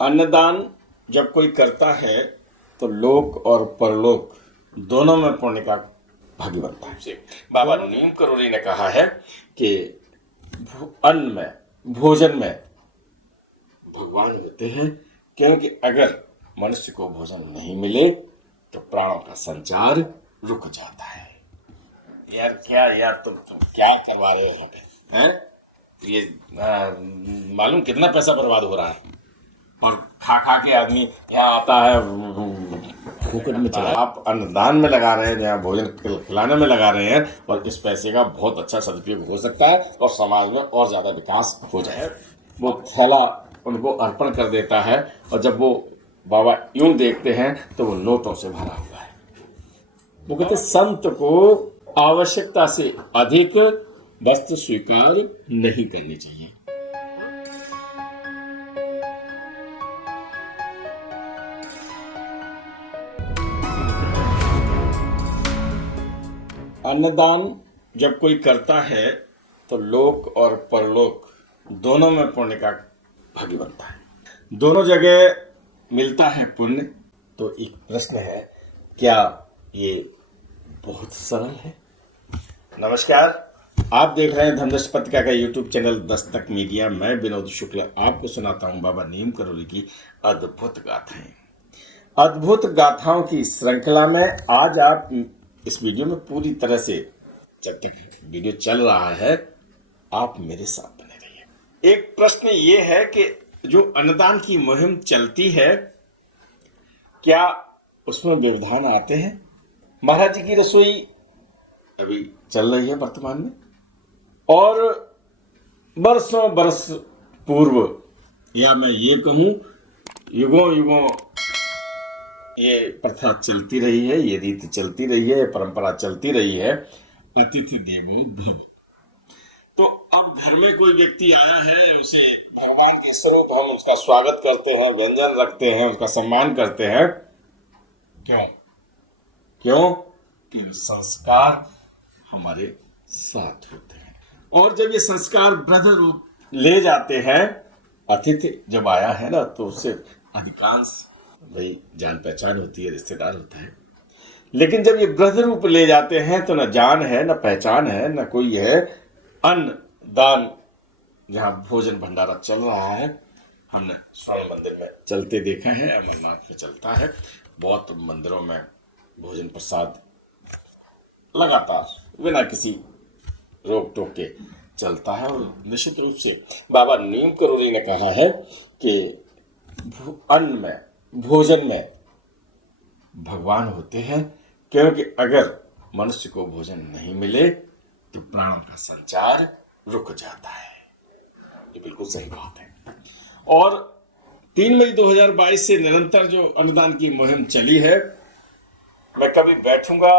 अन्नदान जब कोई करता है तो लोक और परलोक दोनों में पुण्य का भागी बनता है। बाबा नीम करोली ने कहा है कि अन्न में, भोजन में भगवान होते हैं, क्योंकि अगर मनुष्य को भोजन नहीं मिले तो प्राणों का संचार रुक जाता है। यार तुम क्या करवा रहे हो हैं? ये मालूम कितना पैसा बर्बाद हो रहा है, और खा के आदमी यहाँ आता है फूकट में चला। आप अन्नदान में लगा रहे हैं, यहाँ भोजन खिलाने में लगा रहे हैं, और इस पैसे का बहुत अच्छा सदुपयोग हो सकता है और समाज में और ज्यादा विकास हो जाए। वो थैला उनको अर्पण कर देता है, और जब वो बाबा यूं देखते हैं तो वो नोटों से भरा हुआ है। वो कहते संत को आवश्यकता से अधिक वस्तु स्वीकार नहीं करनी चाहिए। अन्नदान जब कोई करता है तो लोक और परलोक दोनों में पुण्य का भागी बनता है, दोनों जगह मिलता है पुण्य। तो एक प्रश्न है, क्या ये बहुत सरल है? नमस्कार, आप देख रहे हैं धर्मदर्शन पत्रिका का यूट्यूब चैनल दस्तक मीडिया। मैं विनोद शुक्ल आपको सुनाता हूं बाबा नीम करोली की अद्भुत गाथाएं। अद्भुत गाथाओं की श्रृंखला में आज आप इस वीडियो में पूरी तरह से, जब तक वीडियो चल रहा है, आप मेरे साथ बने रहिए। एक प्रश्न ये है कि जो अन्नदान की मुहिम चलती है, क्या उसमें व्यवधान आते हैं? महाराज जी की रसोई अभी चल रही है वर्तमान में, और बरसों बरस पूर्व, या मैं ये कहूं युगों युगों ये प्रथा चलती रही है, ये रीति चलती रही है, ये परंपरा चलती रही है, अतिथि देवो भव। तो अब घर में कोई व्यक्ति आया है, उसे भगवान के स्वरूप हम उसका स्वागत करते हैं, व्यंजन रखते हैं, उसका सम्मान करते हैं। क्यों? कि संस्कार हमारे साथ होते हैं, और जब ये संस्कार ब्रदर रूप ले जाते हैं, अतिथि जब आया है ना, तो उससे अधिकांश भाई जान पहचान होती है, रिश्तेदार होता है। लेकिन जब ये ब्रदर रूप ले जाते हैं तो न जान है, न पहचान है, न कोई है। अन्न दान जहाँ भोजन भंडारा चल रहा है, हमने स्वर्ण मंदिर में चलते देखा है, अमरनाथ में चलता है, बहुत मंदिरों में भोजन प्रसाद लगातार बिना किसी रोक टोक के चलता है। और निश्चित रूप से बाबा नीम करोली ने कहा है कि अन्न में, भोजन में भगवान होते हैं, क्योंकि अगर मनुष्य को भोजन नहीं मिले तो प्राणों का संचार रुक जाता है। ये बिल्कुल सही बात है। और 3 मई 2022 से निरंतर जो अन्नदान की मुहिम चली है, मैं कभी बैठूंगा,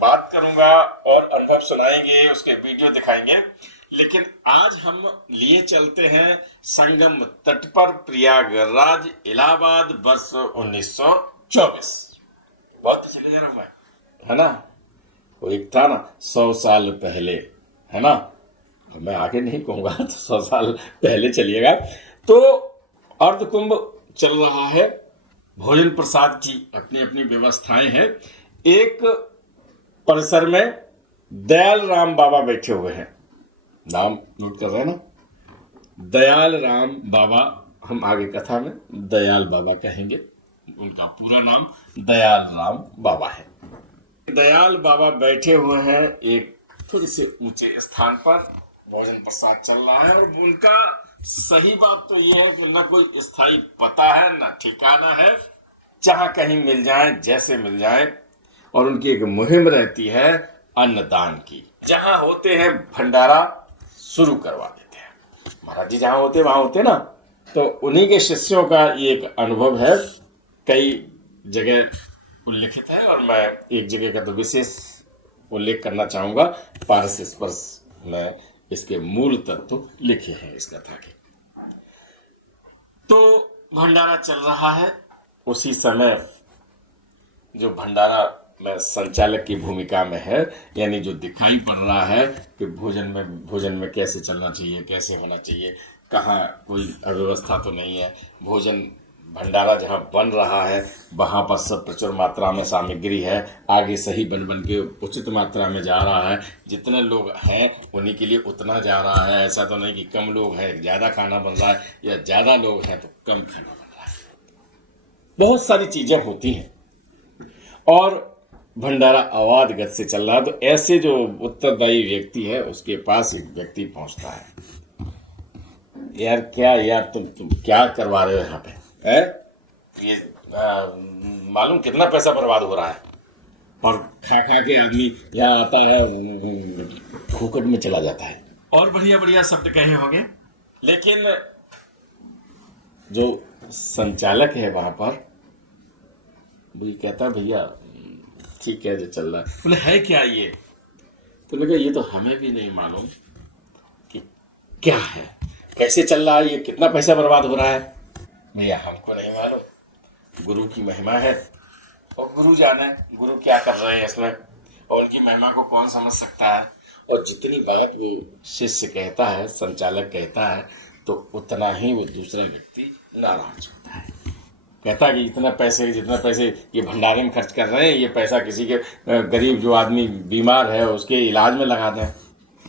बात करूंगा और अनुभव सुनाएंगे, उसके वीडियो दिखाएंगे। लेकिन आज हम लिए चलते हैं संगम तट पर, प्रयागराज, इलाहाबाद, वर्ष 1924। बहुत चले जा रहा है ना? वो एक था ना 100 साल पहले, है ना? मैं आगे नहीं कहूंगा, तो 100 साल पहले चलिएगा। तो अर्ध कुंभ चल रहा है, भोजन प्रसाद की अपनी अपनी व्यवस्थाएं हैं। एक परिसर में दयाल राम बाबा बैठे हुए हैं, नाम नोट कर रहे हैं ना? दयाल राम बाबा, हम आगे कथा में दयाल बाबा कहेंगे, उनका पूरा नाम दयाल राम बाबा है। दयाल बाबा बैठे हुए हैं एक थोड़े से ऊंचे स्थान पर, भोजन प्रसाद चल रहा है। और उनका सही बात तो यह है कि न कोई स्थायी पता है, न ठिकाना है, जहां कहीं मिल जाए, जैसे मिल जाए। और उनकी एक मुहिम रहती है अन्नदान की, जहां होते हैं भंडारा शुरू करवा देते हैं। महाराज जी जहां होते वहां होते ना, तो उन्हीं के शिष्यों का ये एक अनुभव है, कई जगह उल्लिखित है, और मैं एक जगह का तो विशेष उल्लेख करना चाहूंगा। पारस स्पर्श में इसके मूल तत्व लिखे हैं इस कथा के। तो भंडारा चल रहा है, उसी समय जो भंडारा में संचालक की भूमिका में है, यानी जो दिखाई पड़ रहा है कि भोजन में कैसे चलना चाहिए, कैसे होना चाहिए, कहाँ कोई अव्यवस्था तो नहीं है, भोजन भंडारा जहाँ बन रहा है वहाँ पर सब प्रचुर मात्रा में सामग्री है, आगे सही बन बन के उचित मात्रा में जा रहा है। जितने लोग हैं उन्हीं के लिए उतना जा रहा है, ऐसा तो नहीं कि कम लोग हैं ज़्यादा खाना बन रहा है या ज़्यादा लोग हैं तो कम खाना बन रहा है। बहुत सारी चीज़ें होती हैं और भंडारा अवाध गति से चल रहा है। तो ऐसे जो उत्तरदायी व्यक्ति है उसके पास एक व्यक्ति पहुंचता है, यार क्या यार तुम क्या करवा रहे हो यहाँ पे है? ये मालूम कितना पैसा बर्बाद हो रहा है। और खा खा के आदमी यहाँ आता है फूकट में चला जाता है और बढ़िया बढ़िया शब्द कहे होंगे, लेकिन जो संचालक है वहां पर वो कहता है भैया ठीक है जो चल रहा है। बोले है क्या ये? तो मैं कहा ये तो हमें भी नहीं मालूम कि क्या है, कैसे चल रहा है, ये कितना पैसा बर्बाद हो रहा है। भैया हमको नहीं मालूम, गुरु की महिमा है और गुरु जाने गुरु क्या कर रहे हैं इसमें, और उनकी महिमा को कौन समझ सकता है। और जितनी बात वो शिष्य कहता है, संचालक कहता है, तो उतना ही वो दूसरा व्यक्ति नाराज होता है, कहता है कि जितना पैसे ये भंडारे में खर्च कर रहे हैं, ये पैसा किसी के गरीब जो आदमी बीमार है उसके इलाज में लगा दें,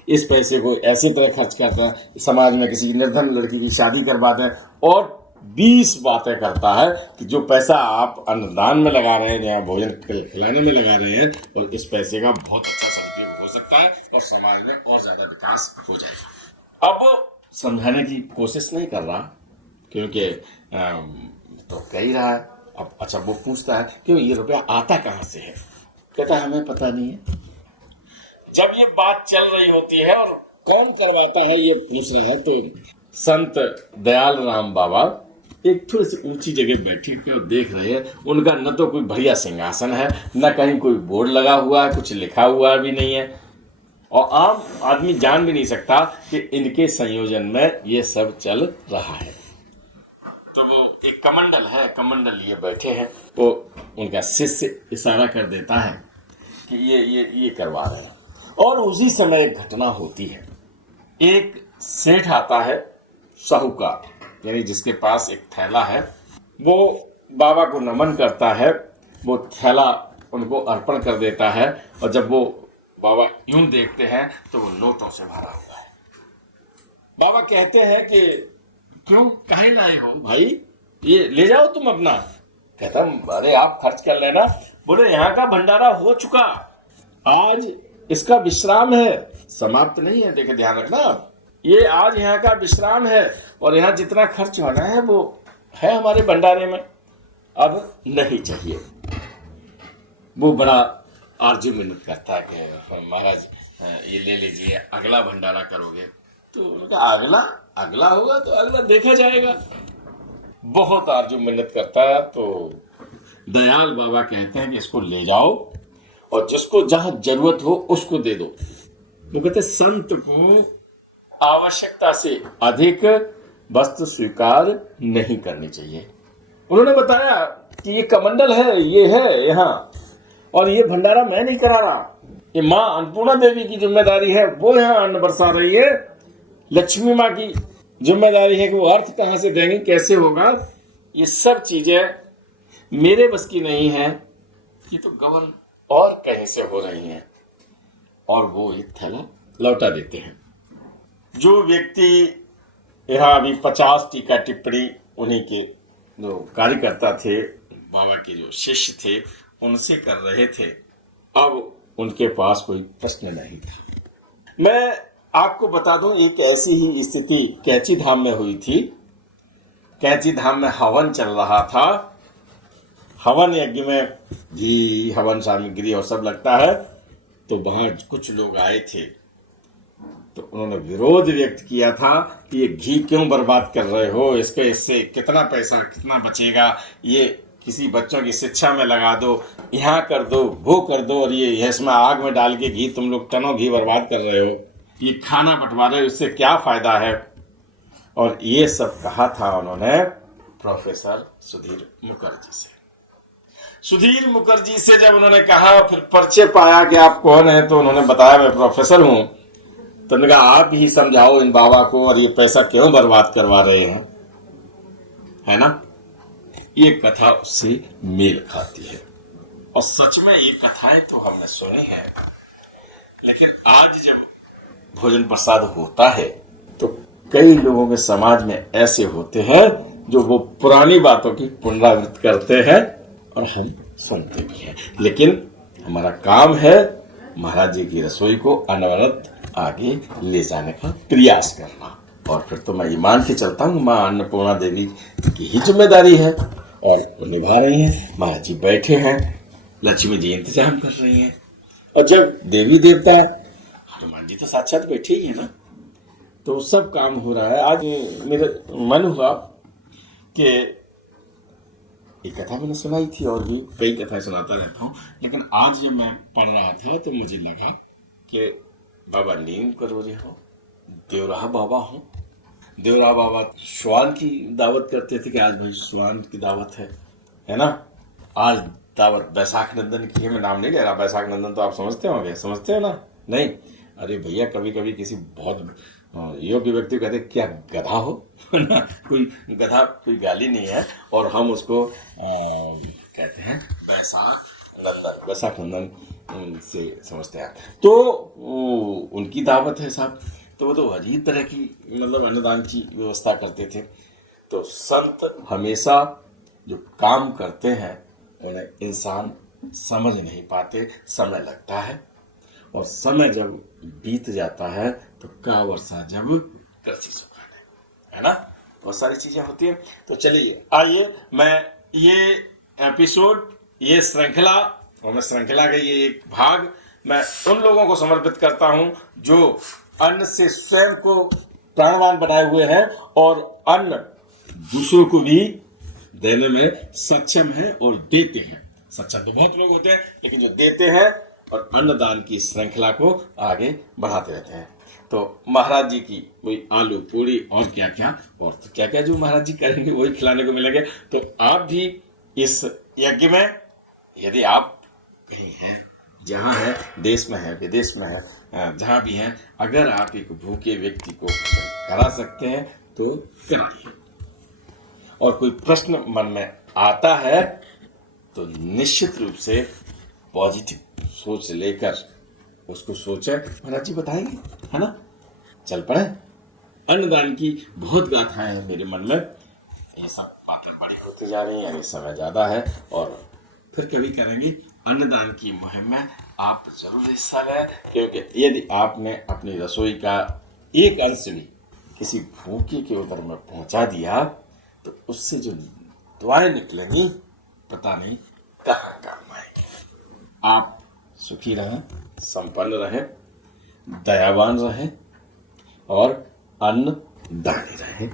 इस पैसे को ऐसी तरह खर्च करते हैं समाज में किसी निर्धन लड़की की शादी करवा दें, और 20 बातें करता है कि जो पैसा आप अन्नदान में लगा रहे हैं, जहाँ भोजन खिलाने में लगा रहे हैं, और इस पैसे का बहुत अच्छा सदुपयोग हो सकता है और समाज में और ज्यादा विकास हो जाएगा। अब समझाने की कोशिश नहीं कर रहा क्योंकि तो कह ही रहा है। अब अच्छा वो पूछता है कि ये रुपया आता कहाँ से है? कहता है हमें पता नहीं है। जब ये बात चल रही होती है और कौन करवाता है ये पूछ रहा है, तो संत दयाल राम बाबा एक थोड़ी सी ऊंची जगह बैठे हुए और देख रहे हैं। उनका न तो कोई बढ़िया सिंहासन है, न कहीं कोई बोर्ड लगा हुआ है, कुछ लिखा हुआ भी नहीं है, और आम आदमी जान भी नहीं सकता कि इनके संयोजन में ये सब चल रहा है। तो वो एक कमंडल है, कमंडल लिए बैठे हैं, वो उनका शिष्य इशारा कर देता है कि ये करवा रहे हैं। और उसी समय एक घटना होती है, एक सेठ आता है, साहूकार, यानी जिसके पास एक थैला है, वो बाबा को नमन करता है, वो थैला उनको अर्पण कर देता है, और जब वो बाबा यूं देखते हैं तो वो नोटों से भरा हुआ है। बाबा कहते हैं कि क्यों काहे लाए हो भाई, ये ले जाओ तुम अपना। कहता अरे आप खर्च कर लेना। बोले यहाँ का भंडारा हो चुका, आज इसका विश्राम है, समाप्त नहीं है। देखे ध्यान रखना, ये आज यहाँ का विश्राम है और यहाँ जितना खर्च होना है वो है हमारे भंडारे में, अब नहीं चाहिए। वो बड़ा आरजू मिन्नत करता है कि महाराज ये ले लीजिए, अगला भंडारा करोगे? तो उनका अगला होगा तो अगला देखा जाएगा। बहुत आरजू मिन्नत करता है। तो दयाल बाबा कहते हैं कि इसको ले जाओ और जिसको जहां जरूरत हो उसको दे दो। वो कहते संत को आवश्यकता से अधिक वस्तु स्वीकार नहीं करनी चाहिए। उन्होंने बताया कि ये कमंडल है, ये है यहाँ, और ये भंडारा मैं नहीं करा रहा, ये माँ अन्नपूर्णा देवी की जिम्मेदारी है, वो यहाँ अन्न बरसा रही है। लक्ष्मी माँ की जिम्मेदारी है कि वो अर्थ कहाँ से देंगे, कैसे होगा, ये सब चीजें मेरे बस की नहीं है, ये तो गवर्न और कहीं से हो रही हैं। और वो एक थैला लौटा देते हैं। जो व्यक्ति यहाँ अभी 50 टीका टिप्पणी उन्हीं के जो कार्यकर्ता थे, बाबा के जो शिष्य थे, उनसे कर रहे थे, अब उनके पास कोई प्रश्न नहीं था। मैं आपको बता दूं, एक ऐसी ही स्थिति कैची धाम में हुई थी। कैची धाम में हवन चल रहा था। हवन यज्ञ में घी, हवन सामग्री और सब लगता है। तो वहां कुछ लोग आए थे, तो उन्होंने विरोध व्यक्त किया था कि ये घी क्यों बर्बाद कर रहे हो, इससे कितना पैसा कितना बचेगा, ये किसी बच्चों की शिक्षा में लगा दो, यहाँ कर दो, वो कर दो, और ये इसमें आग में डाल के घी तुम लोग टनों घी बर्बाद कर रहे हो, ये खाना बंटवा रहे हो, इससे क्या फायदा है। और ये सब कहा था उन्होंने प्रोफेसर सुधीर मुखर्जी से। सुधीर मुखर्जी से जब उन्होंने कहा, फिर परिचय पाया कि आप कौन हैं, तो उन्होंने बताया मैं प्रोफेसर हूं। तो उन्होंने कहा आप ही समझाओ इन बाबा को, और ये पैसा क्यों बर्बाद करवा रहे हैं, है ना। ये कथा उससे मेल खाती है। और सच में ये कथाएं तो हमने सुनी है, लेकिन आज जब भोजन प्रसाद होता है तो कई लोगों के समाज में ऐसे होते हैं जो वो पुरानी बातों की पुनरावृत्ति करते हैं और हम सुनते भी हैं। लेकिन हमारा काम है महाराज जी की रसोई को अनवरत आगे ले जाने का प्रयास करना। और फिर तो मैं ये मान के चलता हूँ माँ अन्नपूर्णा देवी की ही जिम्मेदारी है और वो निभा रही हैं। महाराज जी बैठे हैं, लक्ष्मी जी इंतजाम कर रही हैं, और जब देवी देवता हनुमान जी तो साक्षात बैठे ही है ना, तो सब काम हो रहा है। आज मेरे मन हुआ कि एक कथा मैंने सुनाई थी और भी कई कथाएं सुनाता रहता हूँ, लेकिन आज जब मैं पढ़ रहा था तो मुझे लगा कि बाबा नीम करोड़े हो, देवराहा बाबा हो। देवराहा बाबा श्वान की दावत करते थे कि आज भाई श्वान की दावत है ना। आज दावत बैसाख नंदन की है, मैं नाम नहीं ले रहा। बैसाख नंदन तो आप समझते होंगे, समझते हो ना? नहीं, अरे भैया कभी कभी किसी बहुत योग्य व्यक्ति को कहते क्या गधा हो ना, कोई गधा कोई गाली नहीं है, और हम उसको कहते हैं बैसाख नंदन से समझते हैं। तो उनकी दावत है साहब, तो वो तो अजीब तरह की मतलब अन्नदान की व्यवस्था करते थे। तो संत हमेशा जो काम करते हैं उन्हें इंसान समझ नहीं पाते, समय लगता है, और समय जब बीत जाता है तो का वर्षा जब कृषि सुखाने, है ना, बहुत सारी चीजें होती हैं। तो चलिए आइए, मैं ये एपिसोड, ये श्रृंखला, और मैं श्रृंखला का ये एक भाग मैं उन लोगों को समर्पित करता हूं जो अन्न से स्वयं को प्राणवान बनाए हुए हैं और अन्न दूसरों को भी देने में सक्षम है और देते हैं। सक्षम तो बहुत लोग होते हैं, लेकिन जो देते हैं और अन्नदान की श्रृंखला को आगे बढ़ाते रहते हैं। तो महाराज जी की वही आलू पूरी और क्या क्या, और तो क्या क्या जो महाराज जी करेंगे वही खिलाने को मिलेंगे। तो आप भी इस यज्ञ में, यदि आप कहीं हैं, जहाँ है, देश में है, विदेश में है, जहाँ भी हैं, अगर आप एक भूखे व्यक्ति को करा सकते हैं तो कराइए। और कोई प्रश्न मन में आता है तो निश्चित रूप से पॉजिटिव सोच लेकर उसको सोचे, महाराज जी बताएंगे, है ना। चल पड़े। अन्नदान की बहुत गाथाएं हैं मेरे मन में, ये सब बातें बड़ी होती जा रही हैं, ये समय ज्यादा है, और फिर कभी करेंगे अन्नदान की मुहिम में आप जरूर हिस्सा लें, क्योंकि यदि आपने अपनी रसोई का एक अंश भी किसी भूखे के उदर में पहुंचा दिया तो उससे जो दुआएं निकलेंगी पता नहीं कहाँ काम आएंगी। आप सुखी रहें, संपन्न रहें, दयावान रहें और अन्न दानी रहें।